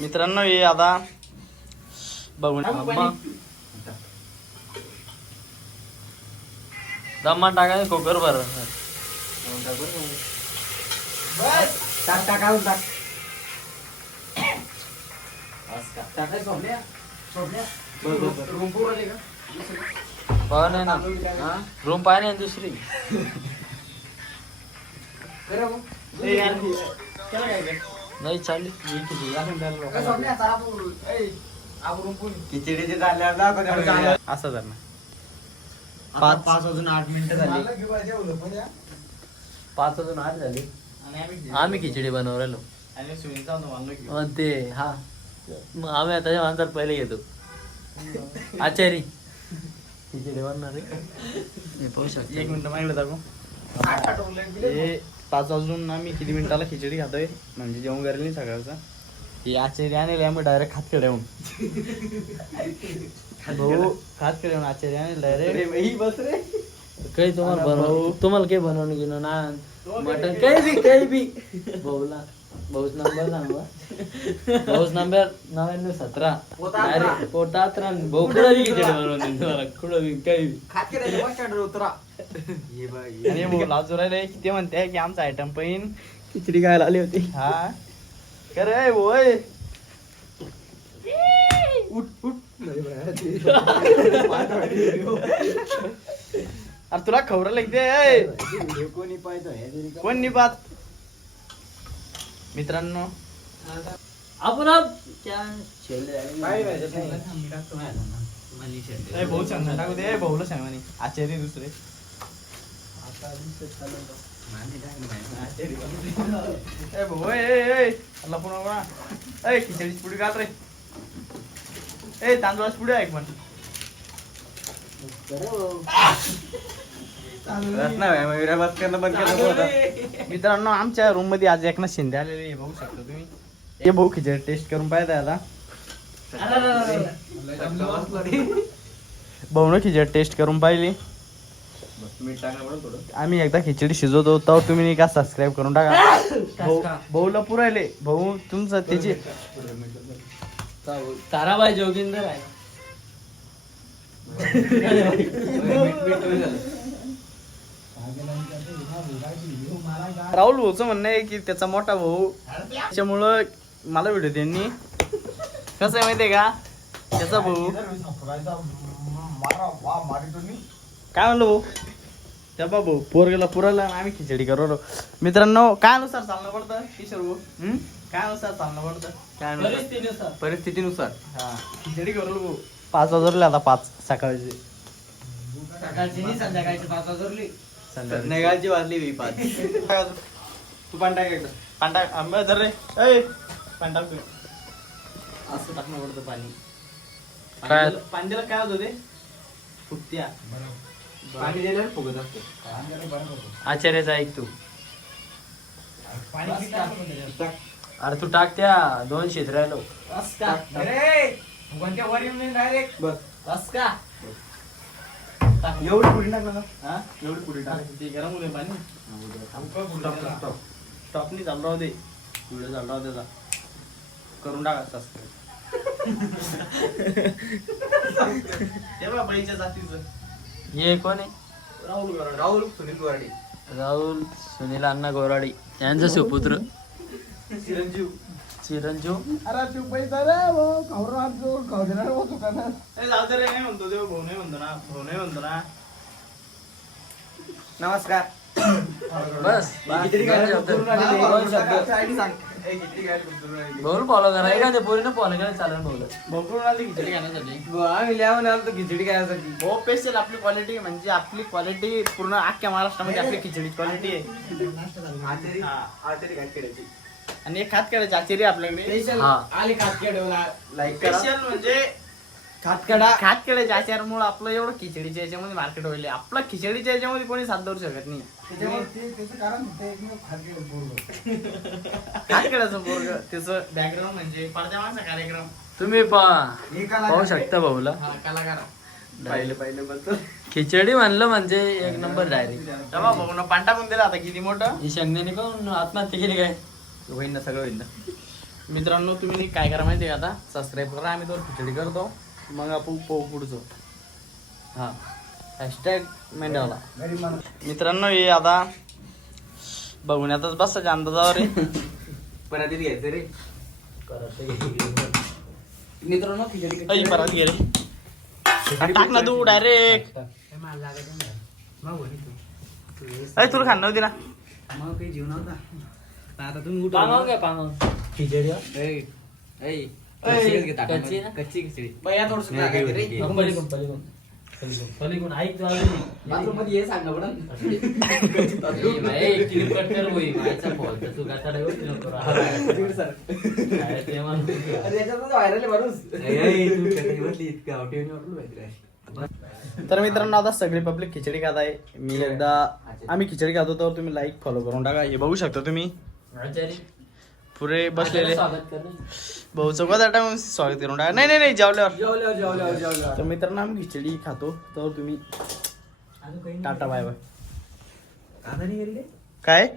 मित्रांनो हे आता बघून भर. टाक टाक आणून टाक. ना? रूम पाहा नाही दुसरी. नाही चालली. असं जर ना पाच. पाच- वाजून आठ मिनिटं झाली. पाच वाजून आठ झाली. आणि आम्ही खिचडी बनवू राहिलो. ते हा. मग आम्ही आता माणसात पहिले घेतो. आचारी. खिचडी बनणार आहे. पाहू शकता. एक मिनिट मागलं दाखव बिले. हे पाच वाजून आम्ही किती मिनिटाला खिचडी खातोय? म्हणजे जेवण करायला नाही सकाळचं. हे आचार्य आणले आम्ही डायरेक्ट खात येऊन भाऊ खात येऊन आचार्य आणले डायरेक्ट बस रे. काही तुम्हाला बनव. तुम्हाला काही बनवून घेणं ना? मटन काही बी काही बी. भाऊला. भाऊच नंबर सांगा भाऊच नंबर नव्याण्णव सतरा. अरे पोटात भाऊ कुठं बी तुम्हाला? बी. काही बी भाऊ लाजू राहिले की ते म्हणते की आमचा आयटम पण खिचडी खायला आली होती. हा? खरं होय. उठ उठ. अरे तुला खबर लागते कोणी पाहतोय? कोण निपात मित्रांनो. आपण. ए, भाऊ सांग टाकू दे. भाऊला सांग म्हणे आचार्य दुसरे. ए भाऊ ए अल्ला खिचडीची पुडी घाल रे. ए तांदूळाची पुडी ऐक पण. मित्रांनो आमच्या रूममध्ये आज एकनाथ शिंदे आलेले बघू शकता तुम्ही. हे भाऊ खिचडी टेस्ट करून पाहिजे आता. भाऊनं खिचडी टेस्ट करून पाहिली. आम्ही एकदा खिचडी शिजवतो तर तुम्ही नाही का सबस्क्राईब करून टाका. भाऊ भाऊला पुरायले. भाऊ तुमचं त्याची ताराबाई जोगिंदर आहे. राहुल भाऊचं म्हणणं आहे की त्याचा मोठा भाऊ त्याच्यामुळं मला व्हिडिओ त्यांनी कसं आहे माहितीये का? त्याचा भाऊ काय म्हणलो भाऊ? त्या भाऊ पोरगेला पुरायला आणि आम्ही खिचडी करू मित्रांनो काय अनुसार चालणं पडतं किशोर भाऊ? काय अनुसार चालणं पडतं? काय परिस्थितीनुसार. परिस्थितीनुसार. हा. खिचडी करू भाऊ. पाच वाजवले आता पाच सकाळचे. सकाळची नाही संध्याकाळची पाच वाजवली. संध्याकाळची वाजली वी पाच. तू पान टाक एकदा पान टाक आंबा धर रे. ए पान टाक तू. असं टाकणं पडतं पाणी. काय? काय होतं ते? फुकत्या पाणी दिल्यावर फुगत असतो. आचार्याचा ऐक तू. पाणी अरे तू टाक त्या दोन शेत राहिलो वर येऊन डायरेक्ट बस. बस का? एवढी पुडी टाक ना. हा? एवढी पुडी टाक. ते गरम होते पाणी. टॉपनी चालू राहू दे. व्हिडिओ चालू राहू त्याचा करून टाका सबस्क्राईब तेव्हा बाईच्या जातीचं. ये कोण आहे? राहुल गराड. राहुल सुनील गोराडे. राहुल सुनील अण्णा गोराडी. यांचा सुपुत्र. चिरंजीव. चिरंजीव. अरे तू पैसा रे भाऊ खाऊ आणतो खाऊ देणार भाऊ दुकानात. ए, जाऊ दे रे नाही म्हणतो देव भाऊ नाही म्हणतो ना भाऊ नाही म्हणतो ना. नमस्कार. बस. कुठून आली? ते? दोन शब्द. भाऊ फॉलो करा. एखाद्या पोरीनं फॉलो करायला चालेल भाऊ भाऊ कुठून आली खिचडी खाण्यासाठी भाऊ, आम्ही लिहावं आलो तो खिचडी खायसाठी. भाऊ स्पेशल आपली क्वालिटी म्हणजे आपली क्वालिटी पूर्ण अख्ख्या महाराष्ट्रामध्ये आपली खिचडी क्वालिटी आहे. हा. आणि एक खात करायची आचारी आपल्याकडे. स्पेशल हा. आले खातकेडवला लाईक करा. स्पेशल म्हणजे खातकडा खात केल्याचे आचारमुळे आपलं एवढं खिचडीच्या याच्यामध्ये मार्केट होईल आपलं खिचडीच्या याच्यामध्ये कोणी साथ धरू शकत नाही. ते- त्याचं कारण ते एकमेव खातकेड बोललो. खात केल्याचं पोरग. त्याचं बॅकग्राऊंड म्हणजे पडद्यामागचा कार्यक्रम. तुम्ही पहा हे. शकता भाऊला. हा कलाकार पाहिलं पाहिलं बघतो. खिचडी म्हणलं म्हणजे एक नंबर डायरेक्ट तेव्हा भाऊ पांटा पण दिला आता किती मोठं? ही शेंगण्याने कोण आत्महत्या केली काय? होईन ना सगळं होईन ना मित्रांनो तुम्ही काय करा माहिती आहे आता? सबस्क्राईब करा आम्ही तो खिचडी करतो. मग आपण पोहू पुढचं. हां. हॅशटॅग माणूस मित्रांनो हे आता बघण्यातच बसायच्या अंदाजावर. आहे परत घ्यायचं रे. मित्रांनो खिचडी परत गेले टाक ना तू डायरेक्ट अरे तुला खाणं नव्हती ना? मग काही जीव नव्हता. आता तुम्ही पांगव घ्या पांगव खिचडी हा? ऐ, कच्ची ना? कच्ची खिचडी भैया थोडस नको पलीकडून, पलीकडून. पलीकडून, पलीकडून. ऐक तू आवाज नाही. बाथरूममध्ये ये सांग ना ए, भाई, एक किलो कट कर बोई. माझ्या बोल, तर तू गाताडा गोष्टी नको राहू. काय ते म्हणतो की. व्हायरल माणूस तर मित्रांनो आता सगळी पब्लिक खिचडी खात आहे मी एकदा आम्ही खिचडी खातो तर तुम्ही लाईक फॉलो करून टाका हे बघू शकता तुम्ही पुरे बसलेले. स्वागत कर ना. भाऊ चौकात टाकून स्वागत करून टाका. नाही नाही नाही जेवल्यावर. जेवल्यावर जेवल्यावर जेवल्यावर. तर मित्रांनो आम्ही खिचडी खातो. तर तुम्ही. Tata bye bye. काय.